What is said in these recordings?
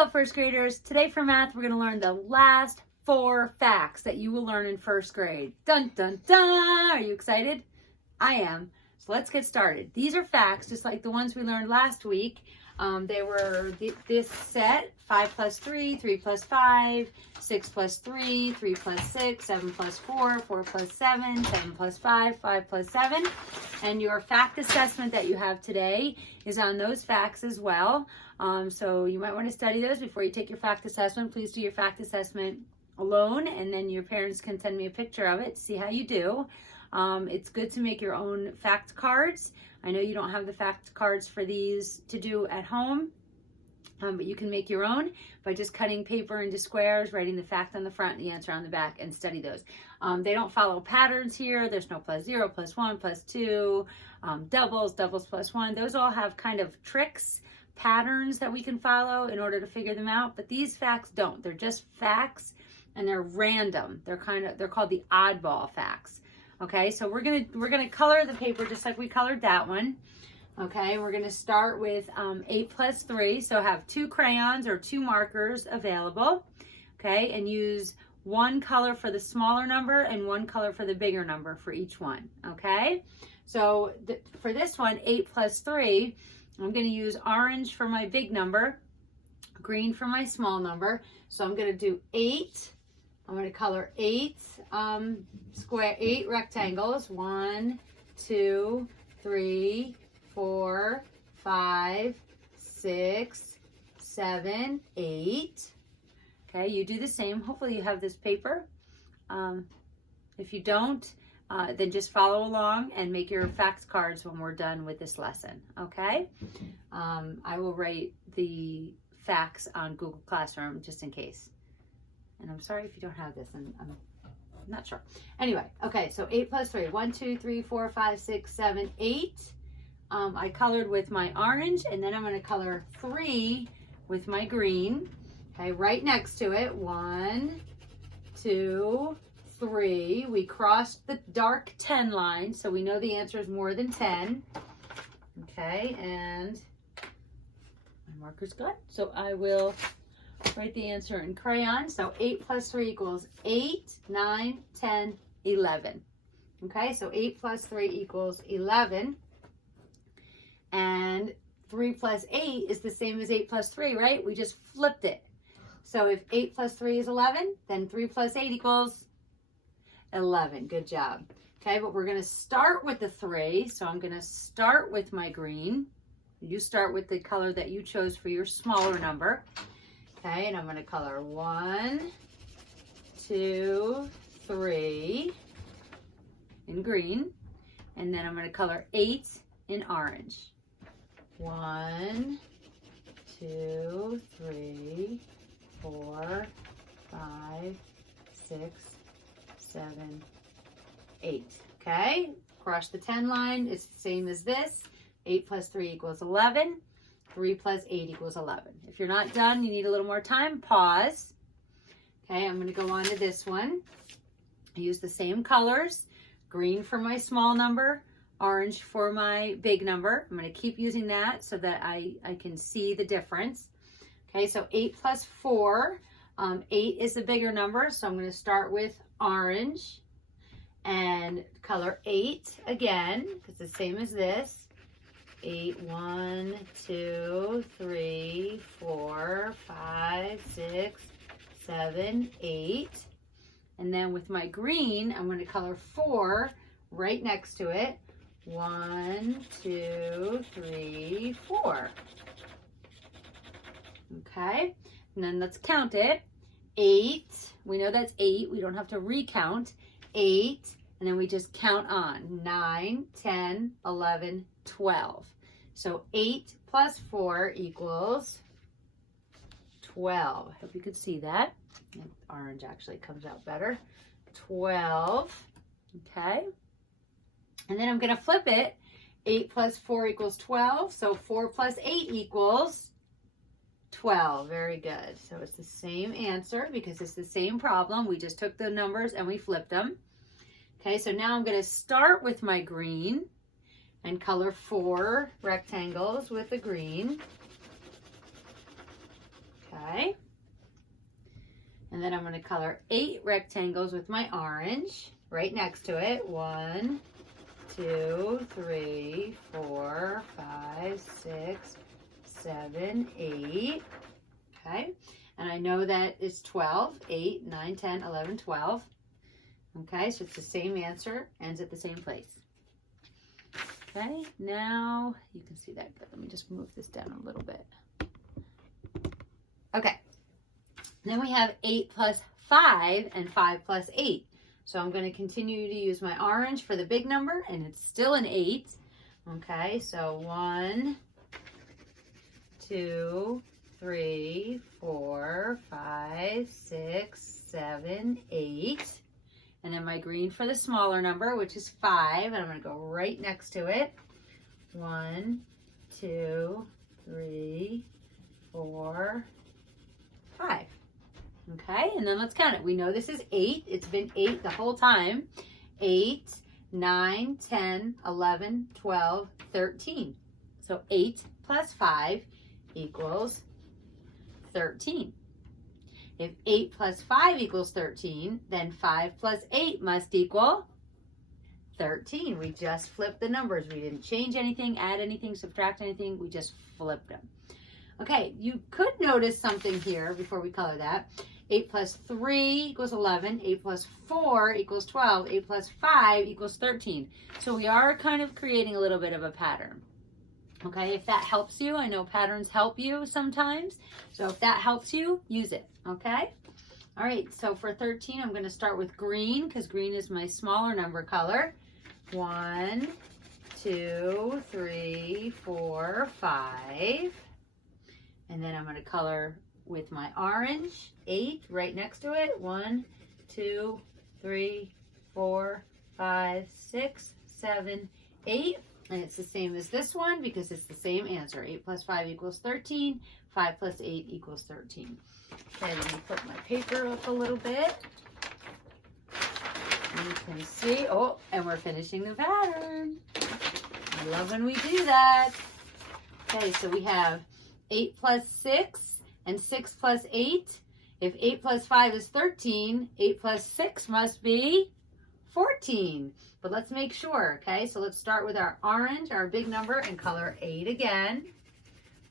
Hello, first graders. Today for math, we're going to learn the last 4 facts that you will learn in first grade. Dun, dun, dun! Are you excited? I am. So let's get started. These are facts, just like the ones we learned last week. They were this set: 5 plus 3, 3 plus 5, 6 plus 3, 3 plus 6, 7 plus 4, 4 plus 7, 7 plus 5, 5 plus 7. And your fact assessment that you have today is on those facts as well. So you might want to study those before you take your fact assessment. Please do your fact assessment alone, and then your parents can send me a picture of it to see how you do. It's good to make your own fact cards. I know you don't have the fact cards for these to do at home, but you can make your own by just cutting paper into squares, writing the fact on the front and the answer on the back, and study those. They don't follow patterns here. There's no plus 0, plus 1, plus 2, doubles plus 1. Those all have kind of tricks, patterns that we can follow in order to figure them out, but these facts don't. They're just facts, and they're random. They're called the oddball facts. Okay, so we're gonna color the paper just like we colored that one. Okay, we're gonna start with 8 plus 3. So have 2 crayons or 2 markers available. Okay, and use 1 color for the smaller number and 1 color for the bigger number for each one. Okay, so for this one, 8 plus 3, I'm gonna use orange for my big number, green for my small number. So I'm gonna do 8. I'm going to color 8 rectangles. 1, 2, 3, 4, 5, 6, 7, 8. Okay, you do the same. Hopefully you have this paper. If you don't, then just follow along and make your facts cards when we're done with this lesson. Okay, I will write the facts on Google Classroom just in case. And I'm sorry if you don't have this, I'm not sure. Anyway, okay, so 8 plus 3. 1, 2, 3, 4, 5, 6, 7, 8. I colored with my orange, and then I'm going to color 3 with my green. Okay, right next to it. 1, 2, 3. We crossed the dark 10 line, so we know the answer is more than 10. Okay, and my marker's gone, so I will write the answer in crayon. So 8 plus 3 equals 8, 9, 10, 11. Okay, so 8 plus 3 equals 11. And 3 plus 8 is the same as 8 plus 3, right? We just flipped it. So if 8 plus 3 is 11, then 3 plus 8 equals 11. Good job. Okay, but we're going to start with the 3. So I'm going to start with my green. You start with the color that you chose for your smaller number. Okay, and I'm going to color 1, 2, 3 in green, and then I'm going to color 8 in orange. 1, 2, 3, 4, 5, 6, 7, 8. Okay, cross the 10 line. It's the same as this. 8 plus 3 equals 11. 3 plus 8 equals 11. If you're not done, you need a little more time, pause. Okay, I'm going to go on to this one. I use the same colors. Green for my small number, orange for my big number. I'm going to keep using that so that I can see the difference. Okay, so 8 plus 4. 8 is the bigger number, so I'm going to start with orange and color 8 again, because it's the same as this. 8, 1, 2, 3, 4, 5, 6, 7, 8. And then with my green, I'm going to color 4 right next to it. 1, 2, 3, 4. Okay, and then let's count it. 8, we know that's 8. We don't have to recount. 8, and then we just count on. 9, 10, 11, 12. So 8 plus 4 equals 12. I hope you could see that. Orange actually comes out better. 12. Okay. And then I'm going to flip it. 8 plus 4 equals 12. So 4 plus 8 equals 12. Very good. So it's the same answer because it's the same problem. We just took the numbers and we flipped them. Okay, so now I'm going to start with my green and color 4 rectangles with the green. Okay. And then I'm going to color 8 rectangles with my orange right next to it. 1, 2, 3, 4, 5, 6, 7, 8. Okay. And I know that it's 12, 8, 9, 10, 11, 12. Okay, so it's the same answer, ends at the same place. Okay, now you can see that, but let me just move this down a little bit. Okay, then we have 8 plus 5 and 5 plus 8. So I'm going to continue to use my orange for the big number, and it's still an 8. Okay, so 1, 2, 3, 4, 5, 6, 7, 8. And then my green for the smaller number, which is 5. And I'm going to go right next to it. 1, 2, 3, 4, 5. Okay, and then let's count it. We know this is 8. It's been 8 the whole time. 8, 9, 10, 11, 12, 13. So 8 plus 5 equals 13. If 8 plus 5 equals 13, then 5 plus 8 must equal 13. We just flipped the numbers. We didn't change anything, add anything, subtract anything. We just flipped them. Okay, you could notice something here before we color that. 8 plus 3 equals 11. 8 plus 4 equals 12. 8 plus 5 equals 13. So we are kind of creating a little bit of a pattern. Okay, if that helps you, I know patterns help you sometimes. So if that helps you, use it, okay? All right, so for 13, I'm going to start with green because green is my smaller number color. 1, 2, 3, 4, 5. And then I'm going to color with my orange, 8 right next to it. 1, 2, 3, 4, 5, 6, 7, 8. And it's the same as this one because it's the same answer. 8 plus 5 equals 13. 5 plus 8 equals 13. Okay, let me put my paper up a little bit. And you can see, oh, and we're finishing the pattern. I love when we do that. Okay, so we have 8 plus 6 and 6 plus 8. If 8 plus 5 is 13, 8 plus 6 must be 14. But let's make sure, okay? So let's start with our orange, our big number, and color 8 again.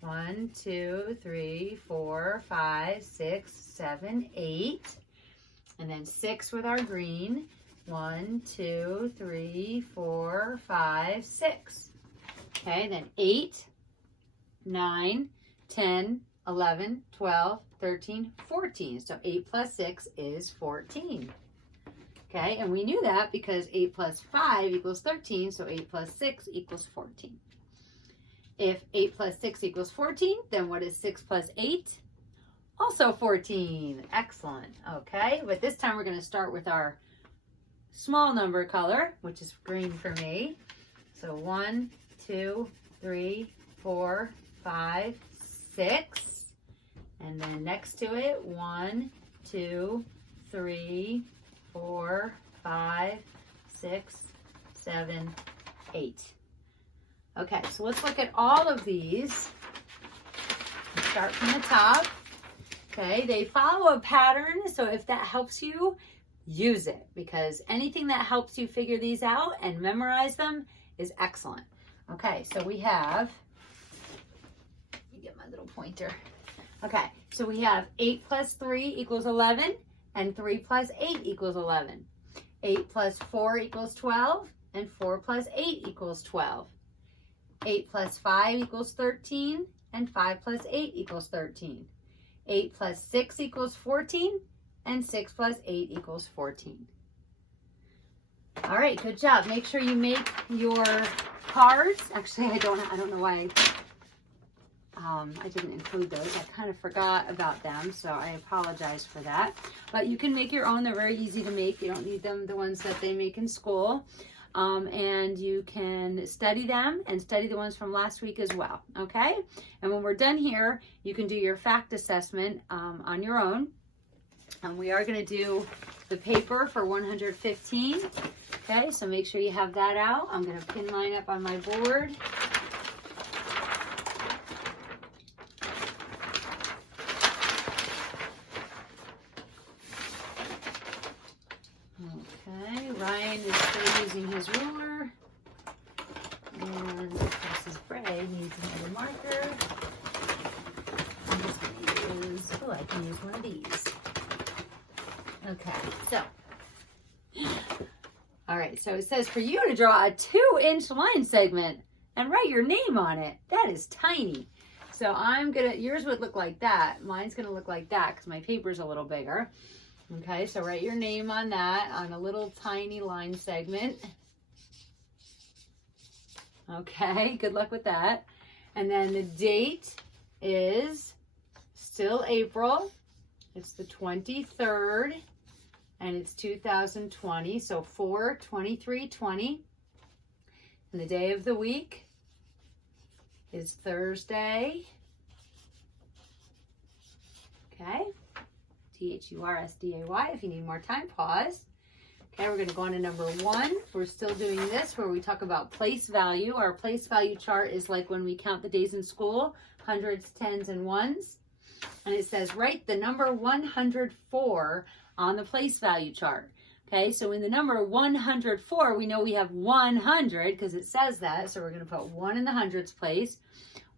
1, 2, 3, 4, 5, 6, 7, 8. And then 6 with our green. 1, 2, 3, 4, 5, 6. Okay, then 8, 9, 10, 11, 12, 13, 14. So 8 plus 6 is 14. Okay, and we knew that because 8 plus 5 equals 13, so 8 plus 6 equals 14. If 8 plus 6 equals 14, then what is 6 plus 8? Also 14. Excellent. Okay, but this time we're going to start with our small number color, which is green for me. So 1, 2, 3, 4, 5, 6. And then next to it, 1, 2, 3, 4, 5, 6, 7, 8. Okay, so let's look at all of these. Let's start from the top. Okay, they follow a pattern, so if that helps you, use it, because anything that helps you figure these out and memorize them is excellent. Okay, so we have, let me get my little pointer. Okay, so we have 8 plus 3 equals 11, and 3 plus 8 equals 11. 8 plus 4 equals 12, and 4 plus 8 equals 12. 8 plus 5 equals 13, and 5 plus 8 equals 13. 8 plus 6 equals 14, and 6 plus 8 equals 14. All right, good job. Make sure you make your cards. Actually, I don't know why I didn't include those. I kind of forgot about them, so I apologize for that. But you can make your own. They're very easy to make. You don't need them, the ones that they make in school. And you can study them and study the ones from last week as well, okay? And when we're done here, you can do your fact assessment on your own. And we are going to do the paper for 115, okay? So make sure you have that out. I'm going to pin mine up on my board. Brian is still using his ruler. And Mrs. Bray needs another marker. I'm just going to use, I can use one of these. Okay, so. All right, so it says for you to draw a 2-inch line segment and write your name on it. That is tiny. So yours would look like that. Mine's gonna look like that because my paper's a little bigger. Okay, so write your name on that, on a little tiny line segment. Okay, good luck with that. And then the date is still April. It's the 23rd. And it's 2020, so 4/23/20. And the day of the week is Thursday. Okay, THURSDAY. If you need more time, pause. Okay, we're going to go on to number 1. We're still doing this where we talk about place value. Our place value chart is like when we count the days in school, hundreds, tens, and ones. And it says, write the number 104 on the place value chart. Okay, so in the number 104, we know we have 100 because it says that. So we're going to put 1 in the hundreds place.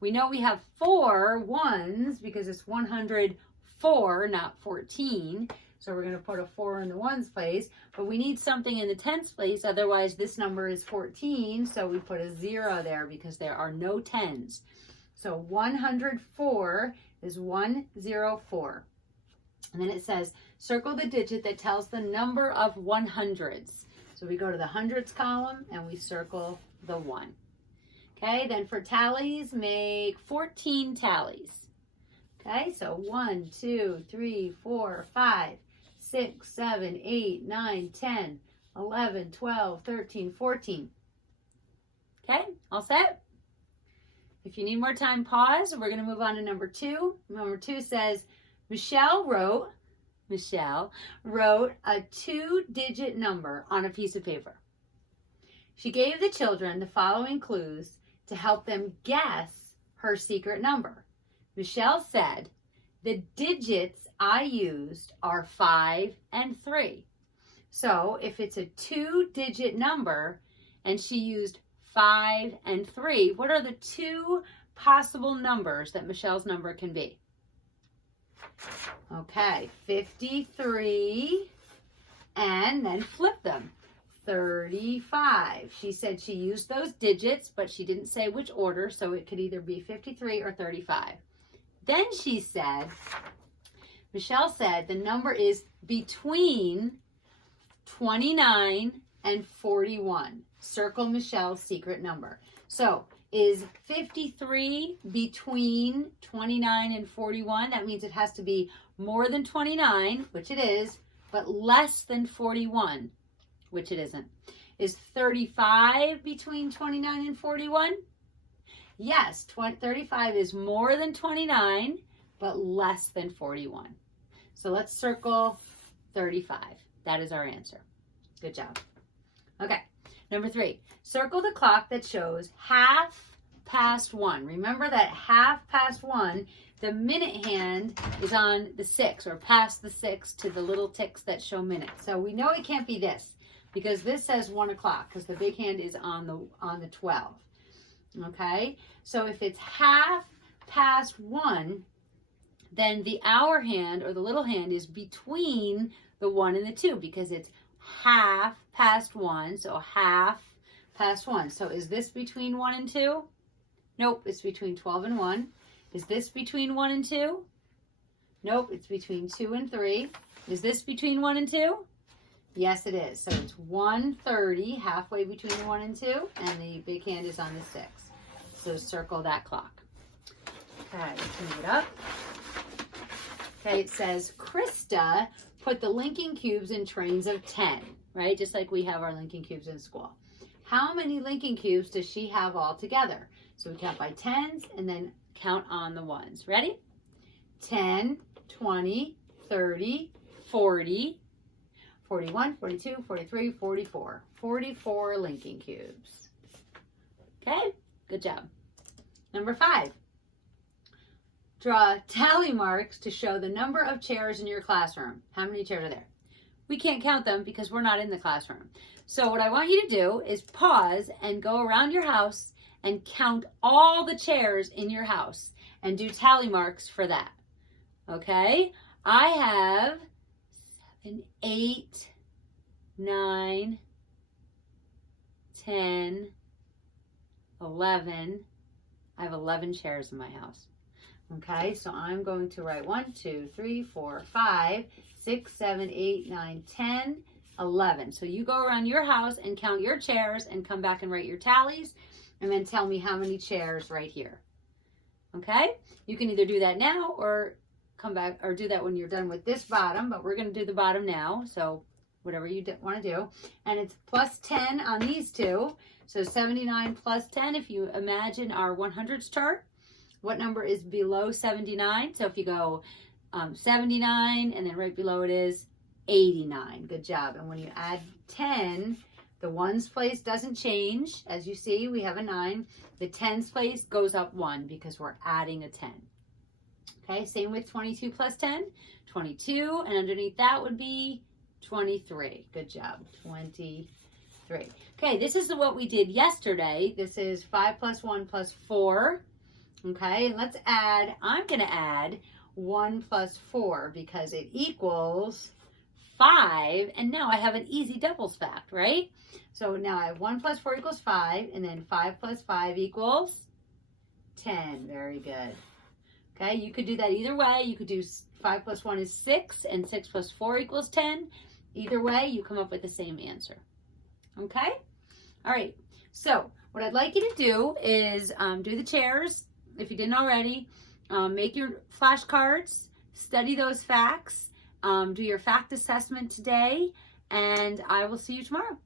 We know we have 4 ones because it's 104, not 14. So we're going to put a 4 in the ones place. But we need something in the tens place. Otherwise, this number is 14. So we put a 0 there because there are no tens. So 104 is 104. And then it says, circle the digit that tells the number of 100s. So we go to the hundreds column and we circle the 1. Okay, then for tallies, make 14 tallies. Okay, so 1, 2, 3, 4, 5, 6, 7, 8, 9, 10, 11, 12, 13, 14. Okay, all set? If you need more time, pause. We're going to move on to number 2. Number 2 says, Michelle wrote a 2-digit number on a piece of paper. She gave the children the following clues to help them guess her secret number. Michelle said, the digits I used are 5 and 3. So if it's a 2-digit number and she used 5 and 3, what are the 2 possible numbers that Michelle's number can be? Okay, 53, and then flip them. 35. She said she used those digits, but she didn't say which order, so it could either be 53 or 35. Then Michelle said the number is between 29 and 41. Circle Michelle's secret number. So, is 53 between 29 and 41? That means it has to be more than 29, which it is, but less than 41, which it isn't. Is 35 between 29 and 41? Yes, 35 is more than 29, but less than 41. So let's circle 35. That is our answer. Good job. Okay, number 3. Circle the clock that shows 1/2 Remember that 1/2 the minute hand is on the 6 or past the 6 to the little ticks that show minutes. So we know it can't be this because this says 1 o'clock because the big hand is on the 12. Okay, so if it's 1/2 then the hour hand or the little hand is between the 1 and the 2 because it's 1/2 so 1/2. So is this between 1 and 2? Nope, it's between 12 and 1. Is this between 1 and 2? Nope, it's between 2 and 3. Is this between 1 and 2? Yes, it is. So it's 1:30, halfway between the 1 and 2, and the big hand is on the 6. So circle that clock. Okay, let's move it up. Okay, it says Krista put the linking cubes in trains of 10, right? Just like we have our linking cubes in school. How many linking cubes does she have all together? So we count by tens and then count on the ones. Ready? 10, 20, 30, 40, 41, 42, 43, 44. 44 linking cubes. Okay, good job. Number 5. Draw tally marks to show the number of chairs in your classroom. How many chairs are there? we can't count them because we're not in the classroom. So what I want you to do is pause and go around your house and count all the chairs in your house and do tally marks for that. Okay? I have 7, 8, 9, 10, 11. I have 11 chairs in my house. Okay, so I'm going to write 1, 2, 3, 4, 5, 6, 7, 8, 9, 10, 11. So you go around your house and count your chairs and come back and write your tallies and then tell me how many chairs right here. Okay, you can either do that now or come back or do that when you're done with this bottom, but we're going to do the bottom now. So whatever you want to do. And it's plus 10 on these two. So 79 plus 10, if you imagine our 100s chart, what number is below 79? So if you go 79 and then right below it is 89. Good job. And when you add 10, the ones place doesn't change. As you see, we have a 9. The tens place goes up 1 because we're adding a 10. Okay, same with 22 plus 10, 22. And underneath that would be 23. Good job. 23. Okay, this is what we did yesterday. This is 5 plus 1 plus 4. Okay, and let's add, I'm going to add 1 plus 4 because it equals 5. And now I have an easy doubles fact, right? So now I have 1 plus 4 equals 5, and then 5 plus 5 equals 10. Very good. Okay, you could do that either way. You could do 5 plus 1 is 6, and 6 plus 4 equals 10. Either way, you come up with the same answer. Okay? All right. So what I'd like you to do is do the chairs, if you didn't already. Make your flashcards. Study those facts. Do your fact assessment today. And I will see you tomorrow.